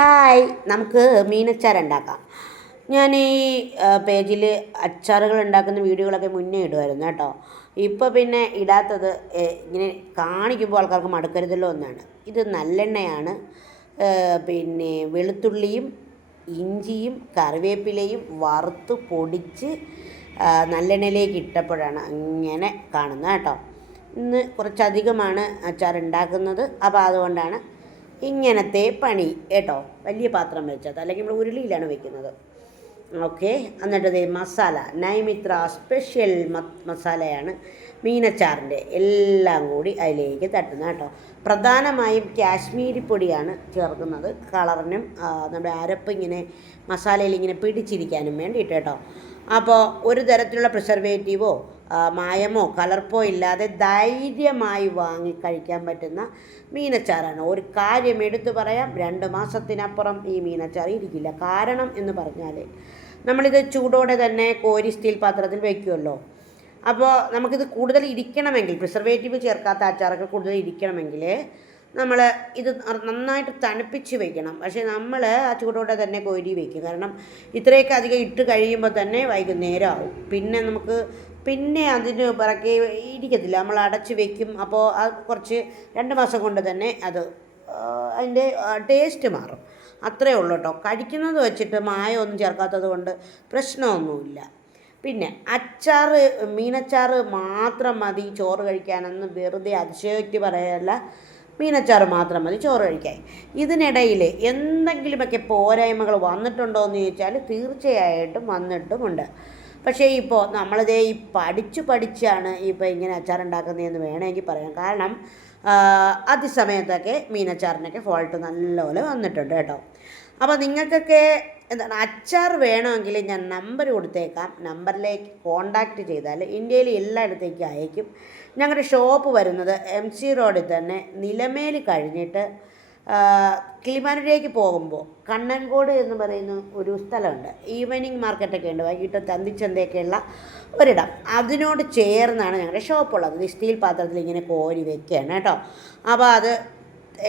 Hi നമുക്ക് മീനച്ചാർ ഉണ്ടാക്കാം. ഞാൻ ഈ പേജിൽ അച്ചാറുകൾ ഉണ്ടാക്കുന്ന വീഡിയോകളൊക്കെ മുന്നേ ഇടുമായിരുന്നു കേട്ടോ. ഇപ്പോൾ പിന്നെ ഇടാത്തത് ഇങ്ങനെ കാണിക്കുമ്പോൾ ആൾക്കാർക്ക് മടുക്കരുതല്ലോ എന്നാണ്. ഇത് നല്ലെണ്ണയാണ്. പിന്നെ വെളുത്തുള്ളിയും ഇഞ്ചിയും കറിവേപ്പിലയും വറുത്ത് പൊടിച്ച് നല്ലെണ്ണയിലേക്ക് ഇട്ടപ്പോഴാണ് അങ്ങനെ കാണുന്നത് കേട്ടോ. ഇന്ന് കുറച്ചധികമാണ് അച്ചാർ ഉണ്ടാക്കുന്നത്. അപ്പോൾ അതുകൊണ്ടാണ് ഇങ്ങനത്തെ പണി കേട്ടോ? വലിയ പാത്രം വെച്ചത്. അല്ലെങ്കിൽ നമ്മൾ ഉരുളിയിലാണ് വെക്കുന്നത്. ഓക്കെ. എന്നിട്ട് മസാല. നൈമിത്ര സ്പെഷ്യൽ മസാലയാണ് മീനച്ചാറിന്റെ. എല്ലാം കൂടി അതിലേക്ക് തട്ടുന്നത് കേട്ടോ. പ്രധാനമായും കാശ്മീരി പൊടിയാണ് ചേർക്കുന്നത്. കളറിനും നമ്മുടെ അരപ്പ് ഇങ്ങനെ മസാലയിൽ ഇങ്ങനെ പിടിച്ചിരിക്കാനും വേണ്ടിയിട്ട് കേട്ടോ. അപ്പോൾ ഒരു തരത്തിലുള്ള പ്രിസർവേറ്റീവോ മായമോ കലർപ്പോ ഇല്ലാതെ ധൈര്യമായി വാങ്ങി കഴിക്കാൻ പറ്റുന്ന മീനച്ചാറാണ്. ഒരു കാര്യം എടുത്തു പറയാം രണ്ട് മാസത്തിനപ്പുറം ഈ മീനച്ചാർ ഇരിക്കില്ല. കാരണം എന്ന് പറഞ്ഞാൽ നമ്മളിത് ചൂടോടെ തന്നെ കോരി സ്റ്റീൽ പാത്രത്തിൽ വയ്ക്കുമല്ലോ അപ്പോൾ നമുക്കിത് കൂടുതൽ ഇരിക്കണമെങ്കിൽ പ്രിസർവേറ്റീവ് ചേർക്കാത്ത അച്ചാറൊക്കെ കൂടുതൽ ഇരിക്കണമെങ്കിൽ നമ്മൾ ഇത് നന്നായിട്ട് തണുപ്പിച്ച് വെക്കണം. പക്ഷേ നമ്മൾ ആ ചൂടോടെ തന്നെ കോരി വയ്ക്കും കാരണം ഇത്രയൊക്കെ അധികം ഇട്ട് കഴിയുമ്പോൾ തന്നെ വൈകുന്നേരം ആവും പിന്നെ നമുക്ക് പിന്നെ അതിന് പിറകെ ഇരിക്കത്തില്ല. നമ്മൾ അടച്ച് വെക്കും. അപ്പോൾ അത് കുറച്ച് രണ്ട് മാസം കൊണ്ട് തന്നെ അത് അതിന്റെ ടേസ്റ്റ് മാറും. അത്രേ ഉള്ളൂ കേട്ടോ. കഴിക്കുന്നത് വെച്ചിട്ട് മായമൊന്നും ചേർക്കാത്തത് കൊണ്ട് പ്രശ്നമൊന്നുമില്ല. പിന്നെ അച്ചാർ മീനച്ചാർ മാത്രം മതി ചോറ് കഴിക്കാനെന്ന് വെറുതെ അതിശയോക്തി പറയല്ല. മീനച്ചാർ മാത്രം മതി ചോറ് കഴിക്കാൻ. ഇതിനിടയിൽ എന്തെങ്കിലുമൊക്കെ പോരായ്മകൾ വന്നിട്ടുണ്ടോ എന്ന് ചോദിച്ചാൽ തീർച്ചയായിട്ടും വന്നിട്ടുമുണ്ട്. പക്ഷേ ഇപ്പോൾ നമ്മളിതേ ഈ പഠിച്ചു പഠിച്ചാണ് ഇപ്പോൾ ഇങ്ങനെ അച്ചാർ ഉണ്ടാക്കുന്നതെന്ന് വേണമെങ്കിൽ പറയാം. കാരണം അതിസമയത്തൊക്കെ മീനച്ചാറിനൊക്കെ ഫോൾട്ട് നല്ലപോലെ വന്നിട്ടുണ്ട് കേട്ടോ. അപ്പോൾ നിങ്ങൾക്കൊക്കെ എന്താണ് അച്ചാർ വേണമെങ്കിൽ ഞാൻ നമ്പർ കൊടുത്തേക്കാം. നമ്പറിലേക്ക് കോണ്ടാക്റ്റ് ചെയ്താൽ ഇന്ത്യയിൽ എല്ലായിടത്തേക്കും അയക്കും. ഞങ്ങളുടെ ഷോപ്പ് വരുന്നത് എം സി റോഡിൽ തന്നെ നിലമേൽ കഴിഞ്ഞിട്ട് കിളിമാനൂരേക്ക് പോകുമ്പോൾ കണ്ണൻകോട് എന്ന് പറയുന്ന ഒരു സ്ഥലമുണ്ട്. ഈവനിങ് മാർക്കറ്റൊക്കെ ഉണ്ട്. വൈകിട്ട് തന്തിച്ചന്തയൊക്കെയുള്ള ഒരിടം. അതിനോട് ചേർന്നാണ് ഞങ്ങളുടെ ഷോപ്പുള്ളത് ഈ സ്റ്റീൽ പാത്രത്തിൽ ഇങ്ങനെ കോരി വെക്കുകയാണ് കേട്ടോ. അപ്പോൾ അത്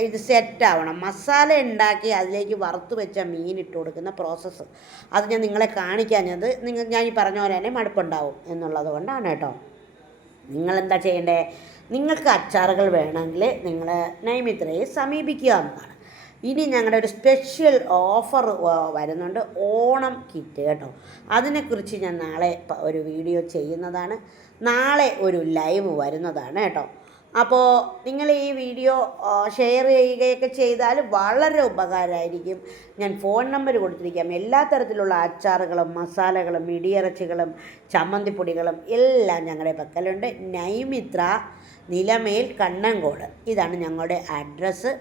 ഇത് സെറ്റാവണം മസാല ഉണ്ടാക്കി അതിലേക്ക് വറുത്ത് വെച്ച മീൻ ഇട്ട് കൊടുക്കുന്ന പ്രോസസ്സ് അത് ഞാൻ നിങ്ങളെ കാണിക്കാഞ്ഞത് നിങ്ങൾ ഞാൻ ഈ പറഞ്ഞ പോലെ തന്നെ മടുപ്പുണ്ടാവും എന്നുള്ളത് കൊണ്ടാണ് കേട്ടോ. നിങ്ങളെന്താ ചെയ്യേണ്ടേ? നിങ്ങൾക്ക് അച്ചാറുകൾ വേണമെങ്കിൽ നിങ്ങൾ നൈമിത്രയെ സമീപിക്കുക എന്നതാണ്. ഇനി ഞങ്ങളുടെ ഒരു സ്പെഷ്യൽ ഓഫർ വരുന്നുണ്ട്. ഓണം കിറ്റ് കേട്ടോ. അതിനെക്കുറിച്ച് ഞാൻ നാളെ ഒരു വീഡിയോ ചെയ്യുന്നതാണ്. നാളെ ഒരു ലൈവ് വരുന്നതാണ് കേട്ടോ. അപ്പോൾ നിങ്ങൾ ഈ വീഡിയോ ഷെയർ ചെയ്യുകയൊക്കെ ചെയ്താൽ വളരെ ഉപകാരമായിരിക്കും. ഞാൻ ഫോൺ നമ്പർ കൊടുത്തിരിക്കാം. എല്ലാ തരത്തിലുള്ള അച്ചാറുകളും മസാലകളും ഇടിയിറച്ചികളും ചമ്മന്തിപ്പൊടികളും എല്ലാം ഞങ്ങളുടെ പക്കലുണ്ട്. നൈമിത്ര നിലമേൽ കണ്ണങ്കോട്. ഇതാണ് ഞങ്ങളുടെ അഡ്രസ്സ്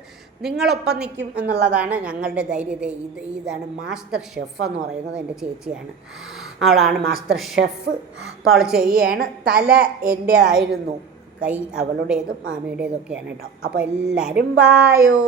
നിങ്ങളൊപ്പം നിൽക്കും എന്നുള്ളതാണ് ഞങ്ങളുടെ ധൈര്യത. ഇത് ഇതാണ് മാസ്റ്റർ ഷെഫ് എന്ന് പറയുന്നത് എന്റെ ചേച്ചിയാണ്. അവളാണ് മാസ്റ്റർ ഷെഫ് അപ്പോൾ അവൾ ചെയ്യുകയാണ് തല എന്റെ ആയിരുന്നു കൈ അവളുടേതും മാമിയുടേതൊക്കെയാണ് കേട്ടോ. അപ്പോൾ എല്ലാവരും ബായോ